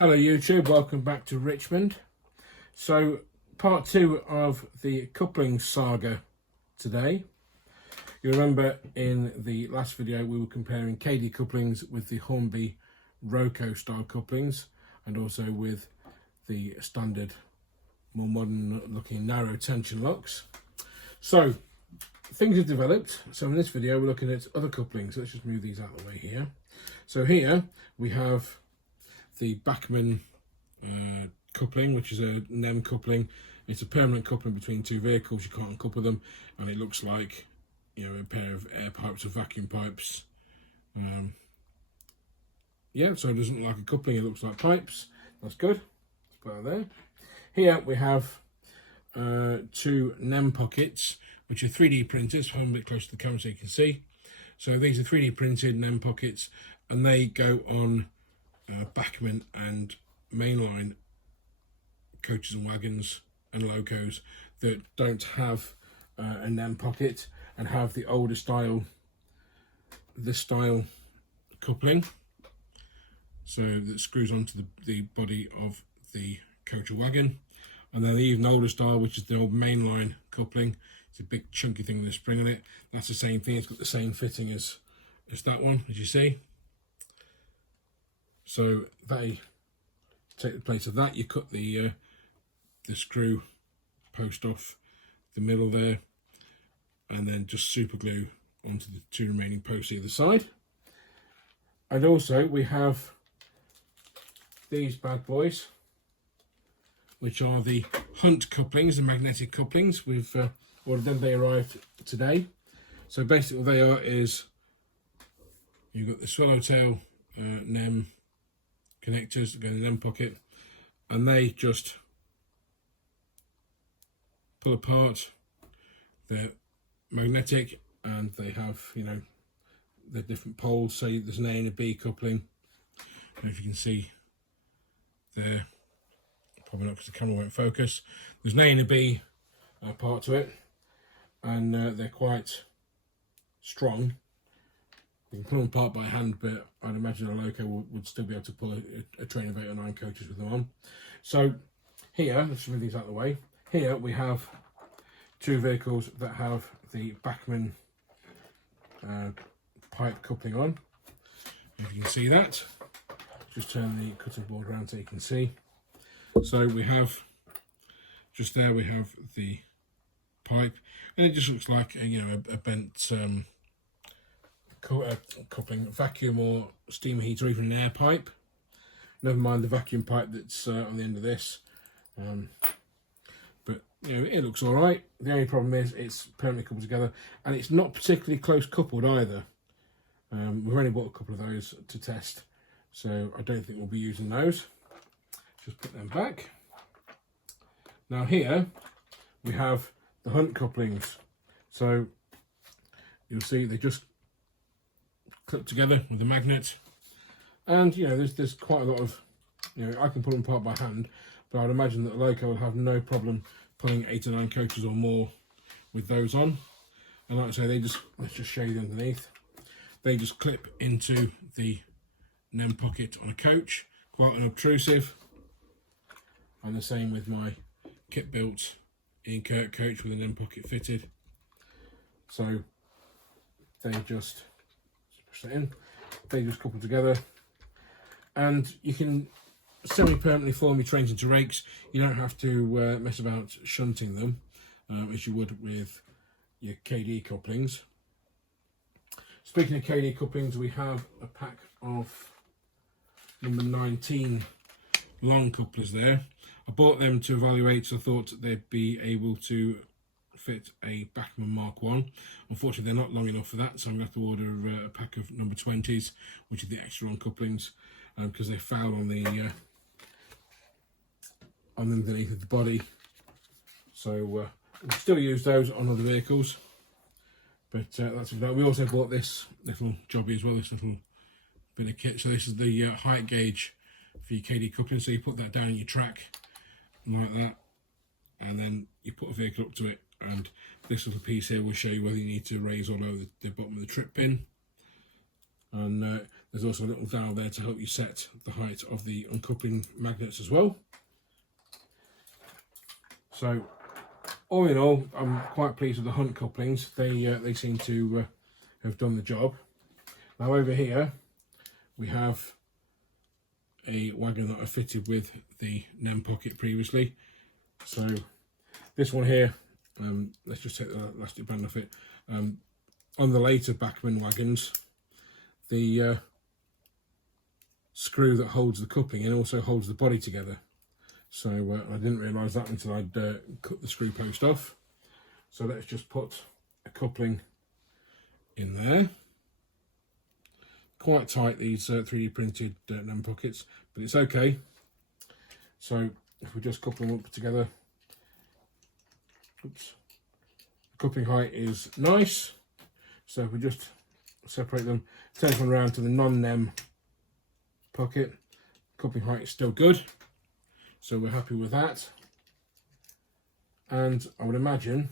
Hello YouTube, welcome back to Richmond. So part 2 of the couplings saga today. You remember in the last video we were comparing KD couplings with the Hornby Roco style couplings and also with the standard more modern looking narrow tension locks. So things have developed, so in this video we're looking at other couplings. Let's just move these out of the way here. So here we have the Bachmann coupling, which is a NEM coupling. It's a permanent coupling between two vehicles. You can't uncouple them, and it looks like, you know, a pair of air pipes or vacuum pipes. Yeah, so it doesn't look like a coupling, it looks like pipes. That's good. Let's put that there. Here we have two NEM pockets, which are 3D printed. So I'm a bit close to the camera so you can see. So these are 3D printed NEM pockets, and they go on Bachmann and mainline coaches and wagons and locos that don't have a NEM pocket and have the older style, this style coupling, so that screws onto the body of the coach or wagon. And then the even older style, which is the old mainline coupling. It's a big chunky thing with a spring on it. That's the same thing. It's got the same fitting as that one, as you see. So they take the place of that. You cut the screw post off the middle there, and then just super glue onto the two remaining posts either side. And also we have these bad boys, which are the Hunt couplings, the magnetic couplings. We've ordered them. They arrived today. So basically what they are is you've got the swallowtail NEM connectors that go in the NEM pocket, and they just pull apart. They're magnetic, and they have, you know, the different poles. So there's an A and a B coupling. I don't know if you can see there, probably not because the camera won't focus. There's an A and a B part to it, and they're quite strong. You can pull them apart by hand, but I'd imagine a loco would still be able to pull a train of 8 or 9 coaches with them on. So here, let's move these out of the way. Here we have two vehicles that have the Bachmann pipe coupling on. If you can see that, just turn the cutting board around so you can see. So we have, just there we have the pipe, and it just looks like a, you know, a bent coupling, vacuum or steam heater, or even an air pipe. Never mind the vacuum pipe that's on the end of this. But you know, it looks all right. The only problem is it's permanently coupled together, and it's not particularly close coupled either. We've only bought a couple of those to test, so I don't think we'll be using those. Just put them back. Now here we have the Hunt couplings. So you'll see they just clip together with a magnet, and you know, there's quite a lot of, you know, I can pull them apart by hand, but I'd imagine that a loco will have no problem pulling 8 or 9 coaches or more with those on. And like I say, they just, let's just show you underneath, they just clip into the NEM pocket on a coach, quite unobtrusive. And the same with my kit built in Kirk coach with a NEM pocket fitted. So they just push that in, they just couple together, and you can semi-permanently form your trains into rakes. You don't have to mess about shunting them as you would with your KD couplings. Speaking of KD couplings, we have a pack of number 19 long couplers there. I bought them to evaluate, so I thought they'd be able to fit a Bachmann Mark 1. Unfortunately, they're not long enough for that, so I'm going to have to order a pack of number 20s, which are the extra long couplings, because they foul on the underneath of the body. So we'll still use those on other vehicles, but that's about. We also bought this little jobby as well, this little bit of kit. So this is the height gauge for your KD coupling. So you put that down in your track like that, and then you put a vehicle up to it, and this little piece here will show you whether you need to raise or lower the bottom of the trip pin. And There's also a little dial there to help you set the height of the uncoupling magnets as well. So all in all, I'm quite pleased with the Hunt couplings. They seem to have done the job. Now over here we have a wagon that I fitted with the NEM pocket previously. So this one here, let's just take the elastic band off it. On the later Bachmann wagons, the screw that holds the coupling and also holds the body together. So I didn't realise that until I'd cut the screw post off. So let's just put a coupling in there. Quite tight, these 3D printed NEM pockets, but it's okay. So if we just couple them up together, oops, the coupling height is nice. So if we just separate them, take one around to the non-NEM pocket, coupling height is still good. So we're happy with that. And I would imagine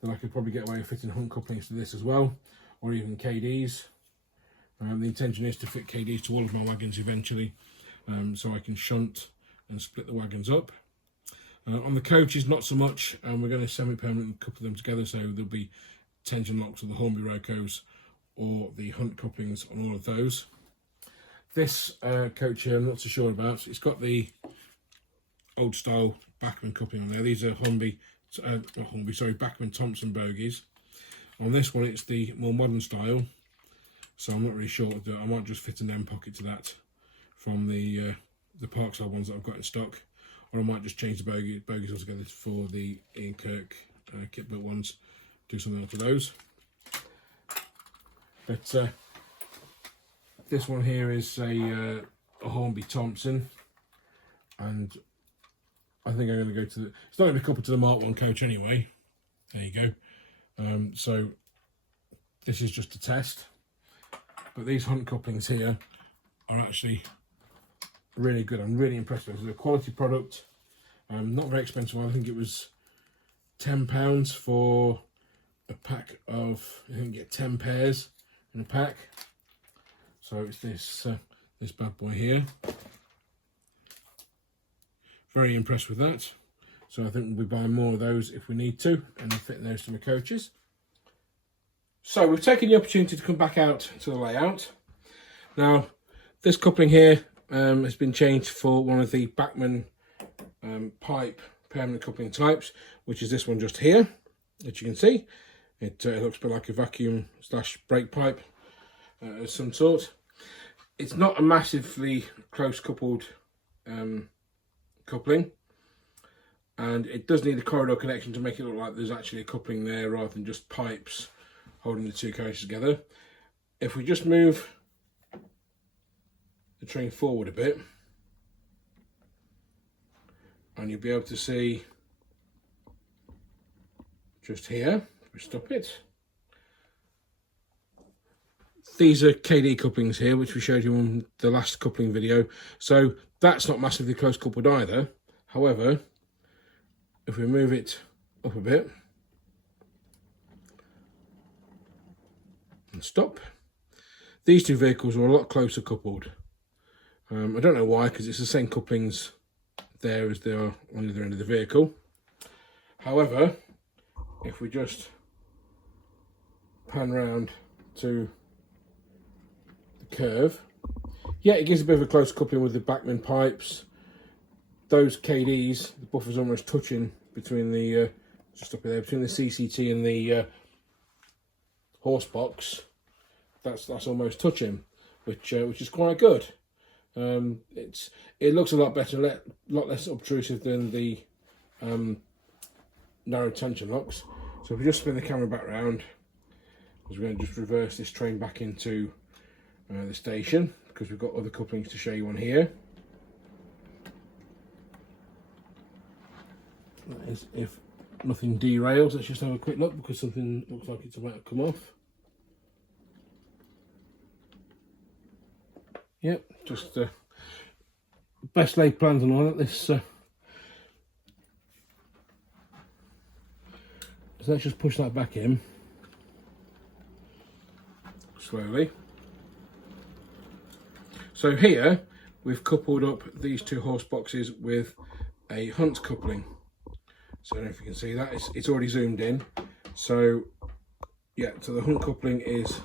that I could probably get away with fitting Hunt couplings to this as well, or even KDs. The intention is to fit KDs to all of my wagons eventually, so I can shunt and split the wagons up. On the coaches, not so much. We're going to semi-permanently couple them together, so there'll be tension locks of the Hornby Rocos or the Hunt couplings on all of those. This coach here, I'm not so sure about. It's got the old style Bachmann coupling on there. These are Bachmann Thompson bogies. On this one, it's the more modern style. So I'm not really sure. I might just fit an NEM pocket to that from the Parkside ones that I've got in stock, or I might just change the bogies altogether for the Ian Kirk kit built ones. Do something else with those. But this one here is a Hornby Thompson, and I think I'm going to go to the. It's not going to be coupled to the Mark 1 coach anyway. There you go. So this is just a test. But these Hunt couplings here are actually really good. I'm really impressed with it. It's a quality product. Not very expensive. I think it was £10 for a pack of, I think you get 10 pairs in a pack. So it's this bad boy here. Very impressed with that. So I think we'll be buying more of those if we need to, and fitting those to my coaches. So we've taken the opportunity to come back out to the layout. Now, this coupling here has been changed for one of the Bachmann pipe permanent coupling types, which is this one just here, that you can see. It looks a bit like a vacuum / brake pipe of some sort. It's not a massively close coupled coupling, and it does need a corridor connection to make it look like there's actually a coupling there rather than just pipes holding the two coaches together. If we just move the train forward a bit, and you'll be able to see just here, if we stop it, these are KD couplings here, which we showed you on the last coupling video. So that's not massively close coupled either. However, if we move it up a bit and stop, these two vehicles are a lot closer coupled. I don't know why, because it's the same couplings there as they are on the other end of the vehicle. However, if we just pan round to the curve, yeah, it gives a bit of a close coupling with the Bachmann pipes. Those KDs, the buffer's almost touching between the just up there, between the CCT and the horse box. That's almost touching, which is quite good. It looks a lot better, a lot less obtrusive than the narrow tension locks. So if we just spin the camera back round, we're going to just reverse this train back into the station, because we've got other couplings to show you on here. That is if nothing derails. Let's just have a quick look, because something looks like it's about to come off. Yep, just best laid plans and all that. This so let's just push that back in slowly. So here we've coupled up these two horse boxes with a hunt coupling. So I don't know if you can see that, it's already zoomed in. So yeah, so the hunt coupling is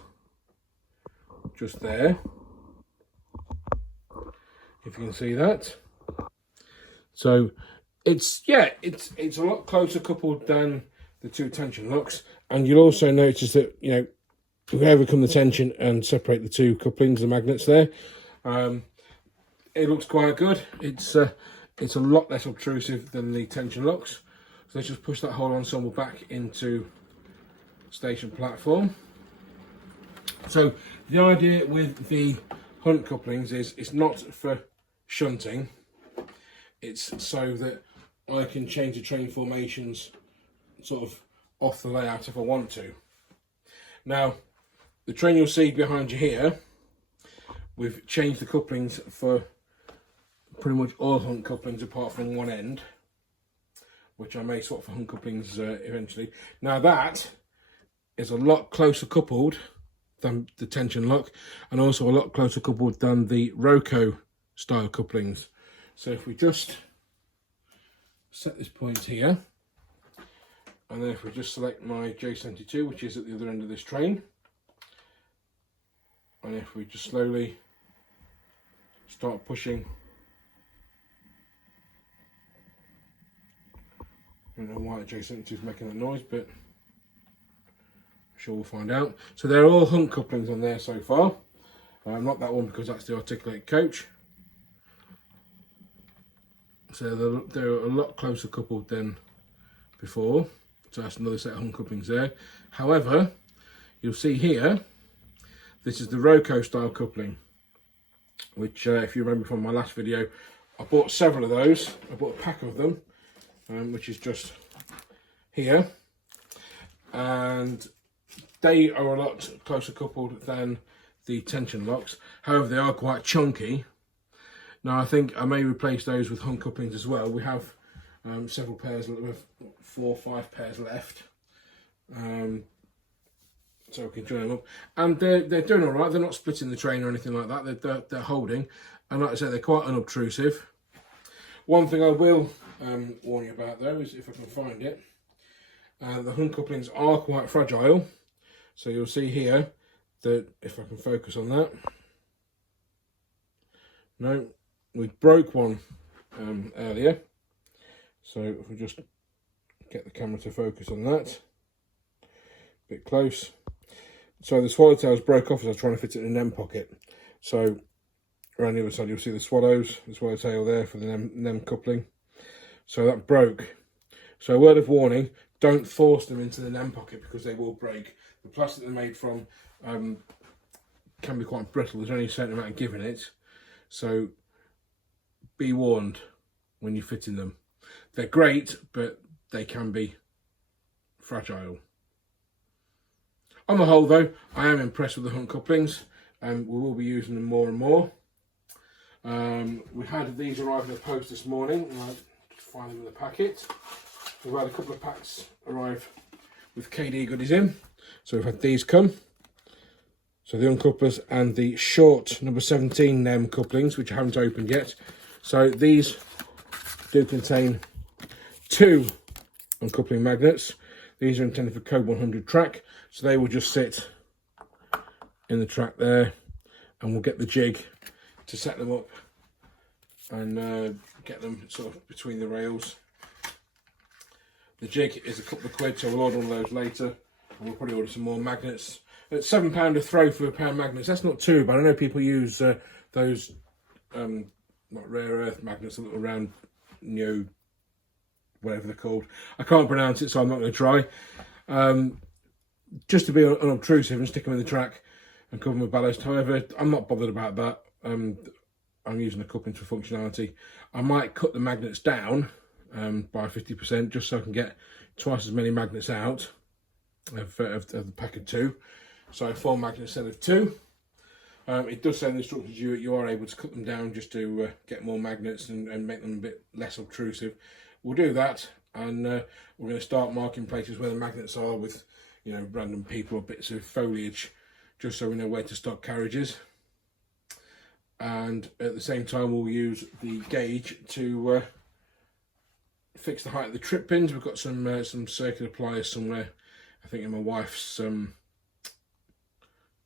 just there, if you can see that. So it's a lot closer coupled than the two tension locks, and you'll also notice that, you know, we overcome the tension and separate the two couplings, the magnets there. It looks quite good. It's a lot less obtrusive than the tension locks. So let's just push that whole ensemble back into station platform. So the idea with the hunt couplings is it's not for shunting, it's so that I can change the train formations sort of off the layout if I want to. Now, the train you'll see behind you here, we've changed the couplings for pretty much all hunt couplings apart from one end, which I may swap for hunt couplings eventually. Now that is a lot closer coupled than the tension lock, and also a lot closer coupled than the Roco style couplings. So if we just set this point here, and then if we just select my J72, which is at the other end of this train, and if we just slowly start pushing, I don't know why J72 is making that noise, but I'm sure we'll find out. So they're all hunt couplings on there so far. Not that one because that's the articulated coach. So they're a lot closer coupled than before. So that's another set of hunt couplings there. However, you'll see here, this is the Roco style coupling, which if you remember from my last video, I bought several of those. I bought a pack of them, which is just here. And they are a lot closer coupled than the tension locks. However, they are quite chunky. Now I think I may replace those with hunt couplings as well. We have several pairs, 4 or 5 pairs left. So we can join them up. And they're doing all right. They're not splitting the train or anything like that. They're holding. And like I said, they're quite unobtrusive. One thing I will warn you about though is, if I can find it, the hunt couplings are quite fragile. So you'll see here that, if I can focus on that, no, we broke one earlier. So if we just get the camera to focus on that, a bit close. So the swallowtails broke off as I was trying to fit it in an end pocket. So around the other side you'll see the swallowtail there for the NEM coupling. So that broke. So a word of warning, don't force them into the NEM pocket because they will break. The plastic they're made from can be quite brittle. There's only a certain amount of give in it. So be warned when you're fitting them. They're great, but they can be fragile. On the whole though, I am impressed with the hunt couplings, and we will be using them more and more. We had these arrive in the post this morning, and I just find them in the packet. We've had a couple of packs arrive with KD goodies in. So we've had these come. So the uncouplers and the short number 17 NEM couplings, which I haven't opened yet. So these do contain 2 uncoupling magnets. These are intended for code 100 track. So they will just sit in the track there, and we'll get the jig to set them up and get them sort of between the rails. The jig is a couple of quid, so we'll order one of those later, and we'll probably order some more magnets. It's £7 a throw for a pair of magnets. That's not too bad. I know people use those not rare earth magnets, a little round, whatever they're called. I can't pronounce it, so I'm not going to try. Just to be unobtrusive and stick them in the track and cover them with ballast. However, I'm not bothered about that. I'm using the couplings for functionality. I might cut the magnets down by 50% just so I can get twice as many magnets out of the pack of 2. So 4 magnets instead of 2. It does say in the instructions you are able to cut them down just to get more magnets and make them a bit less obtrusive. We'll do that, and we're going to start marking places where the magnets are with random people or bits of foliage, just so we know where to stock carriages. and at the same time we'll use the gauge to fix the height of the trip pins. We've got some circular pliers somewhere, I think in my wife's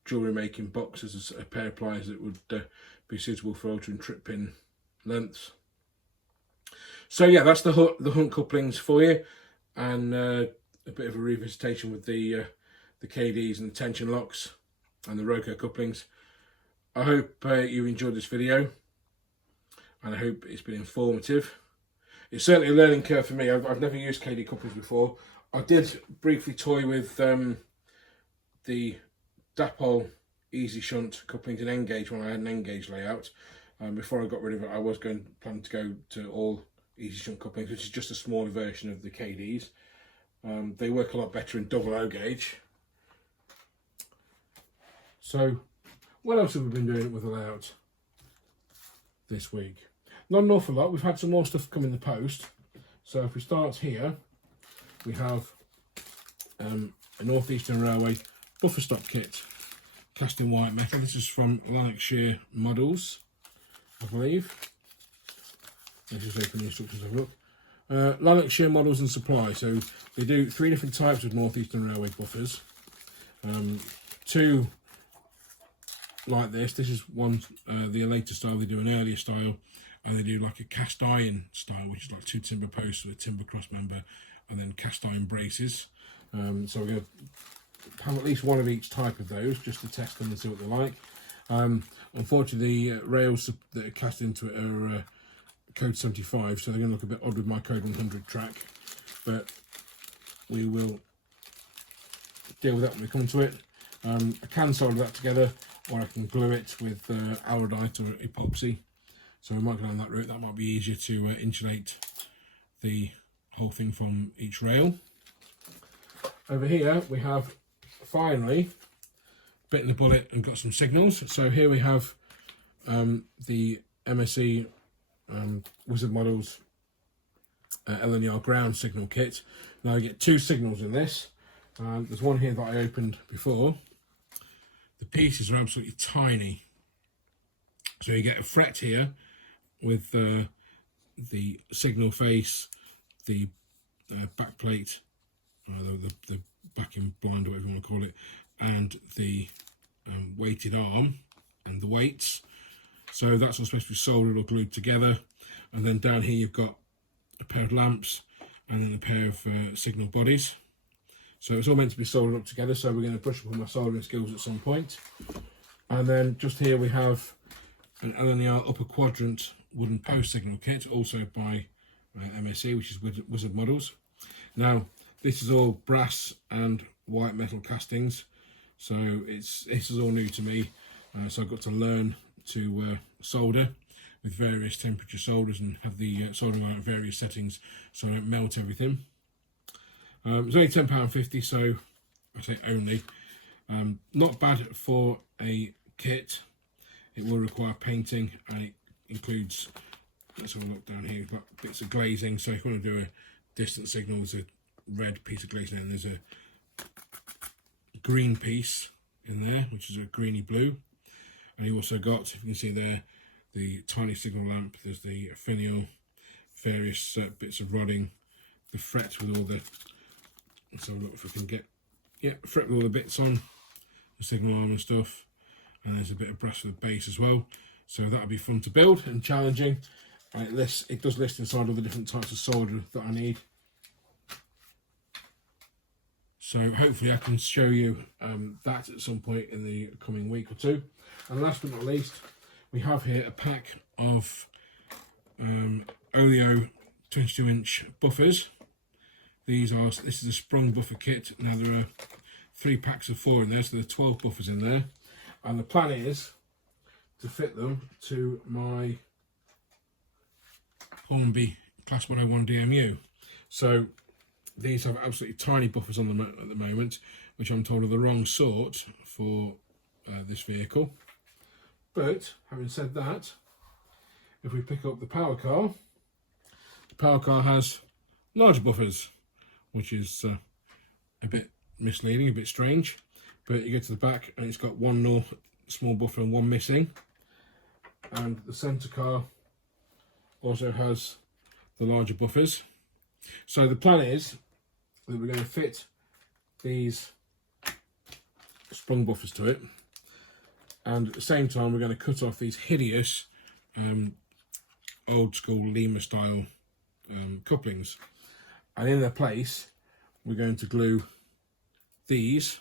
jewellery making box. There's a pair of pliers that would be suitable for altering trip pin lengths. So yeah, that's the Hunt couplings for you, and a bit of a revisitation with the KDs and the tension locks and the Roco couplings. I hope you enjoyed this video, and I hope it's been informative. It's certainly a learning curve for me. I've never used KD couplings before. I did briefly toy with the Dapol Easy Shunt couplings in N-gauge when I had an N-gauge layout. Before I got rid of it, I was planning to go to all Easy Shunt couplings, which is just a smaller version of the KDs. They work a lot better in double O gauge. So, what else have we been doing with the layout this week? Not an awful lot. We've had some more stuff come in the post. So if we start here, we have a North Eastern Railway buffer stop kit, cast in white metal. This is from Lanarkshire Models, I believe. Let's just open the instructions and have a look. Lanarkshire Models and Supply. So they do 3 different types of North Eastern Railway buffers. 2 like this. This is one, the later style. They do an earlier style, and they do like a cast iron style, which is like 2 timber posts with a timber cross member, and then cast iron braces. So we're going to have at least one of each type of those, just to test them and see what they're like. Unfortunately, the rails that are cast into it are code 75, so they're going to look a bit odd with my code 100 track, but we will deal with that when we come to it. I can solder that together, or I can glue it with Aerodite or epoxy. So we might go down that route. That might be easier to insulate the whole thing from each rail. Over here we have finally bitten the bullet and got some signals. So here we have the MSE Wizard Models LNER ground signal kit. Now you get 2 signals in this. There's one here that I opened before. The pieces are absolutely tiny. So you get a fret here with the signal face, the back plate, the backing blind, or whatever you want to call it, and the weighted arm and the weights. So that's all supposed to be soldered or glued together. And then down here you've got a pair of lamps and then a pair of signal bodies. So it's all meant to be soldered up together, so we're going to brush up on my soldering skills at some point. And then just here we have an LNER upper quadrant wooden post signal kit, also by MSE, which is Wizard Models. Now, this is all brass and white metal castings, so this is all new to me. So I've got to learn to solder with various temperature solders and have the soldering iron at various settings so I don't melt everything. It's only £10.50, so I say only. Not bad for a kit. It will require painting, and it includes, let's have a look down here, we've got bits of glazing. So if you want to do a distant signal, there's a red piece of glazing, and there's a green piece in there, which is a greeny blue. And you also got, you can see there, the tiny signal lamp. There's the finial, various bits of rodding, the fret with all the, let's have a look if we can get, yeah, fret with all the bits on, the signal arm and stuff. And there's a bit of brass for the base as well. So that'll be fun to build and challenging. And it does list inside all the different types of solder that I need. So hopefully I can show you that at some point in the coming week or 2. And last but not least, we have here a pack of Oleo 22-inch buffers. This is a sprung buffer kit. Now there are 3 packs of 4 in there, so there are 12 buffers in there. And the plan is to fit them to my Hornby Class 101 DMU. So these have absolutely tiny buffers on them at the moment, which I'm told are the wrong sort for this vehicle. But having said that, if we pick up the power car has larger buffers, which is a bit misleading, a bit strange. But you go to the back and it's got 1 small buffer and 1 missing. and the centre car also has the larger buffers. So the plan is that we're going to fit these sprung buffers to it, and at the same time we're going to cut off these hideous old school Lima style couplings, and in their place we're going to glue these.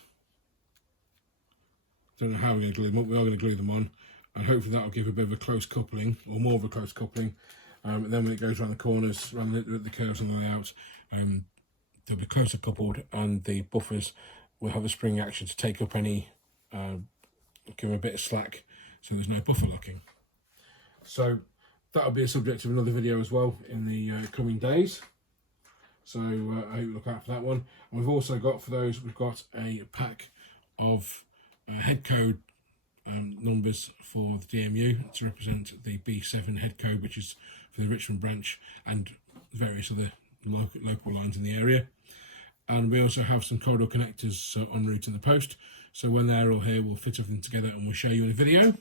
Don't know how we're going to glue them up, we are going to glue them on, and hopefully that will give a bit of a close coupling, or more of a close coupling, and then when it goes around the corners, around the curves on the layout, they'll be closer coupled, and the buffers will have a spring action to take up any, give them a bit of slack, so there's no buffer locking. So that'll be a subject of another video as well in the coming days. So I hope you look out for that one. And we've also got, for those, we've got a pack of head code numbers for the DMU to represent the B7 head code, which is for the Richmond branch, and various other local lines in the area. And we also have some corridor connectors en route in the post, so when they're all here we'll fit everything together and we'll show you in a video.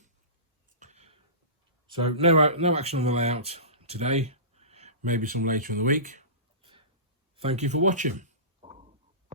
So no action on the layout today, maybe some later in the week. Thank you for watching.